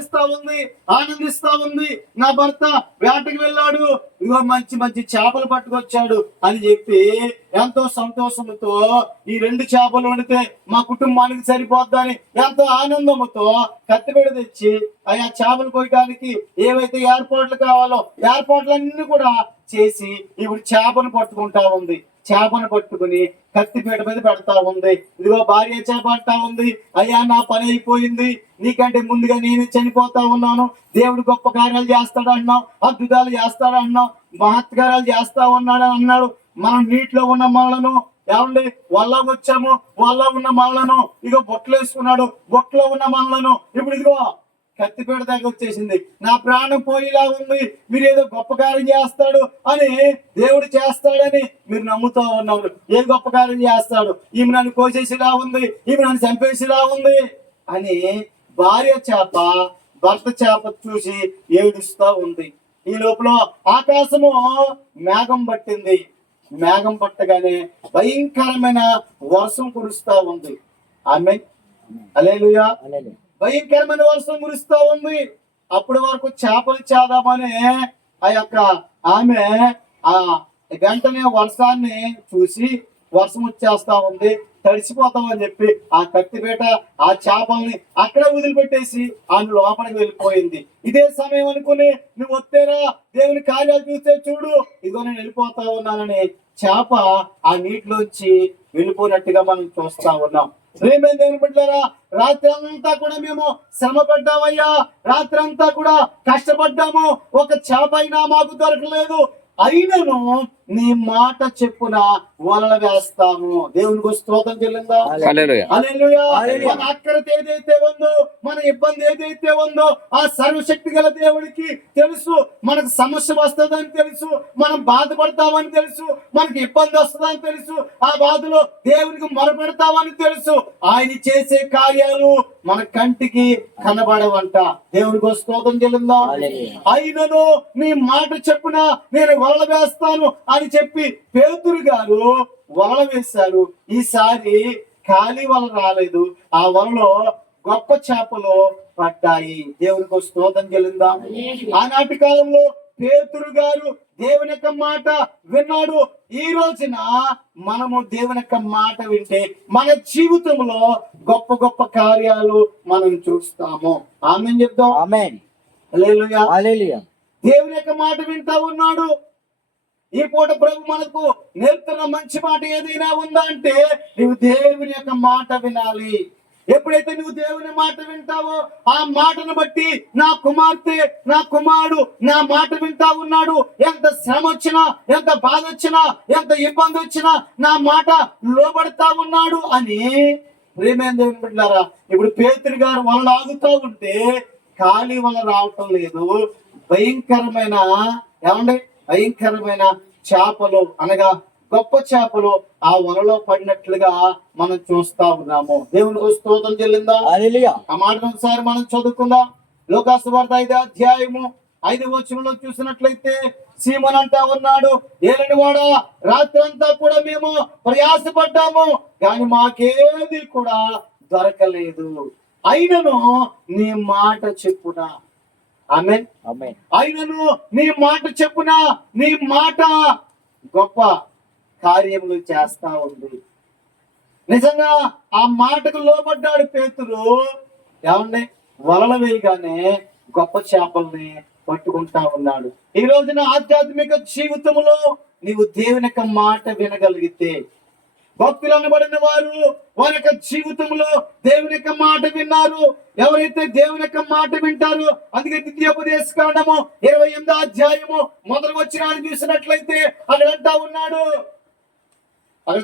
ఇస్తా ఉంది ఆనందిస్తా ఉంది. నా భర్త వేటకి వెళ్ళాడు. ఇగో మంచి మంచి చేపలు పట్టుకొచ్చాడు అని చెప్పి ఎంతో సంతోషంతో ఈ రెండు చేపలు వండితే మా కుటుంబానికి సరిపోద్దని ఎంతో ఆనందంతో కత్తిపెడ తెచ్చి ఆయా చేపలు కోయడానికి ఏవైతే ఏర్పాట్లు కావాలో ఏర్పాట్లన్నీ కూడా చేసి ఇప్పుడు చేపను పట్టుకుంటా ఉంది. చేపను పట్టుకుని కత్తిపీట మీద పెడతా ఉంది. ఇదిగో భార్య చేప ఉంది. అయ్యా నా పని అయిపోయింది. నీకంటే ముందుగా నేను చనిపోతా ఉన్నాను. దేవుడు గొప్ప కార్యాలు చేస్తాడు అన్నావు అద్భుతాలు చేస్తాడు అన్నావు మహత్కారాలు చేస్తా ఉన్నాడు అన్నాడు. మనం నీటిలో ఉన్న మనలను ఏమండి? వల్ల వచ్చాము వల్ల ఉన్న మనలను ఇగో బొట్లు వేసుకున్నాడు బొట్లో ఉన్న మనలను. ఇప్పుడు ఇదిగో కత్తిపేట దాకా వచ్చేసింది. నా ప్రాణం పోయేలా ఉంది. మీరు ఏదో గొప్ప కార్యం చేస్తాడు అని దేవుడు చేస్తాడని మీరు నమ్ముతా ఉన్నారు. ఏ గొప్ప కార్యం చేస్తాడు? ఈమె నన్ను కోసేసిలా ఉంది. ఈమె నన్ను చంపేసిలా ఉంది అని భార్య చేప భర్త చేప చూసి ఏడుస్తా ఉంది. ఈ లోపల ఆకాశము మేఘం పట్టింది. మేఘం పట్టగానే భయంకరమైన వర్షం కురుస్తా ఉంది. ఆమె అలేలుయా. భయంకరమైన వర్షం కురుస్తూ ఉంది. అప్పటి వరకు చేపలు చేద్దామని ఆ యొక్క ఆమె ఆ వెంటనే వర్షాన్ని చూసి వర్షం వచ్చేస్తా ఉంది. తడిసిపోతామని చెప్పి ఆ కత్తిపేట ఆ చేపల్ని అక్కడ వదిలిపెట్టేసి ఆమె లోపలికి వెళ్ళిపోయింది. ఇదే సమయం అనుకుని నువ్వు వస్తేరా దేవుని కార్యాలు చూస్తే చూడు. ఇదిగో నేను వెళ్ళిపోతా ఉన్నానని చేప ఆ నీటిలోంచి వెళ్ళిపోయినట్టుగా మనం చూస్తా ఉన్నాం. ప్రేమైన దేవుని బిడ్డలారా రాత్రి అంతా కూడా మేము శ్రమ పడ్డామయ్యా. రాత్రి అంతా కూడా కష్టపడ్డాము. ఒక చేప అయినా మాకు దొరకలేదు. అయినను నీ మాట చెప్పున వలన వేస్తాము. దేవునికి స్తోత్రం చెల్లిందా? హల్లెలూయా. హల్లెలూయా. హల్లెలూయా. మన అక్కరత ఏదైతే ఉందో మన ఇబ్బంది ఏదైతే ఉందో ఆ సర్వశక్తి గల దేవుడికి తెలుసు. మనకు సమస్య వస్తుందని తెలుసు. మనం బాధపడతామని తెలుసు. మనకి ఇబ్బంది వస్తుందని తెలుసు. ఆ బాధలో దేవునికి మొరపెడతామని తెలుసు. ఆయన చేసే కార్యాలు మన కంటికి కనబడవంట. దేవునికి స్తోత్రం చెల్లిందా? హల్లెలూయా. అయినను నీ మాట చెప్పున నేను వలల వేస్తాను. అని చెప్పి పేతురు గారు వలల వేశారు. ఈసారి ఖాళీ వల రాలేదు. ఆ వలలో గొప్ప చేపలు పడ్డాయి దేవునికి స్తోత్రం చెల్లిందా ఆనాటి కాలంలో పేతురు గారు దేవుని యొక్క మాట విన్నాడు. ఈ రోజున మనము దేవుని యొక్క మాట వింటే మన జీవితంలో గొప్ప గొప్ప కార్యాలు మనం చూస్తాము. ఆమె హల్లెలూయా. దేవుని యొక్క మాట వింటా ఉన్నాడు. ఈ పూట ప్రభు మనకు నేర్పుతున్న మంచి మాట ఏదైనా ఉందా అంటే నువ్వు దేవుని యొక్క మాట వినాలి. ఎప్పుడైతే నువ్వు దేవుని మాట వింటావో ఆ మాటను బట్టి నా కుమార్తె నా కుమారుడు నా మాట వింటా ఉన్నాడు. ఎంత శ్రమ వచ్చినా ఎంత బాధ వచ్చినా ఎంత ఇబ్బంది వచ్చినా నా మాట లోబడతా ఉన్నాడు అని ప్రేమేం దేవుని బిడ్డారా ఇప్పుడు పేతురు గారు వల్ల ఆగుతూ ఉంటే ఖాళీ వల రావటం లేదు. భయంకరమైన ఏమండి? భయంకరమైన చేపలు అనగా గొప్ప చేపలు ఆ వలలో పడినట్లుగా మనం చూస్తా ఉన్నాము. దేవునికి స్తోత్రం చెల్లిందా. ఆ మాట ఒకసారి మనం చదువుకుందాం. లోకాసు వార్త ఐదు అధ్యాయము ఐదు వచనంలో చూసినట్లయితే సీమన్ అంటా ఉన్నాడు ఏలని వాడా రాత్రంతా కూడా మేము ప్రయాసపడ్డాము కానీ మాకేది కూడా దొరకలేదు. అయినను నీ మాట చెప్పునా? అయినను నీ మాట చెప్పున? నీ మాట గొప్ప కార్యములు చేస్తా ఉంది. నిజంగా ఆ మాటకు లోబడ్డాడు పేతురు. ఏమండి? వలల వేయగానే గొప్ప చేపల్ని పట్టుకుంటా ఉన్నాడు. ఈ రోజున ఆధ్యాత్మిక జీవితంలో నీవు దేవుని యొక్క మాట వినగలిగితే భక్తులు అనబడిన వారు వారి యొక్క జీవితంలో దేవుని యొక్క మాట విన్నారు. ఎవరైతే దేవుని యొక్క మాట వింటారో అందుకే ద్వితీయోపదేశ కాండము ఇరవై ఎనిమిది అధ్యాయము మొదలు వచ్చిన చూసినట్లయితే అక్కడ అంటా ఉన్నాడు. అక్కడ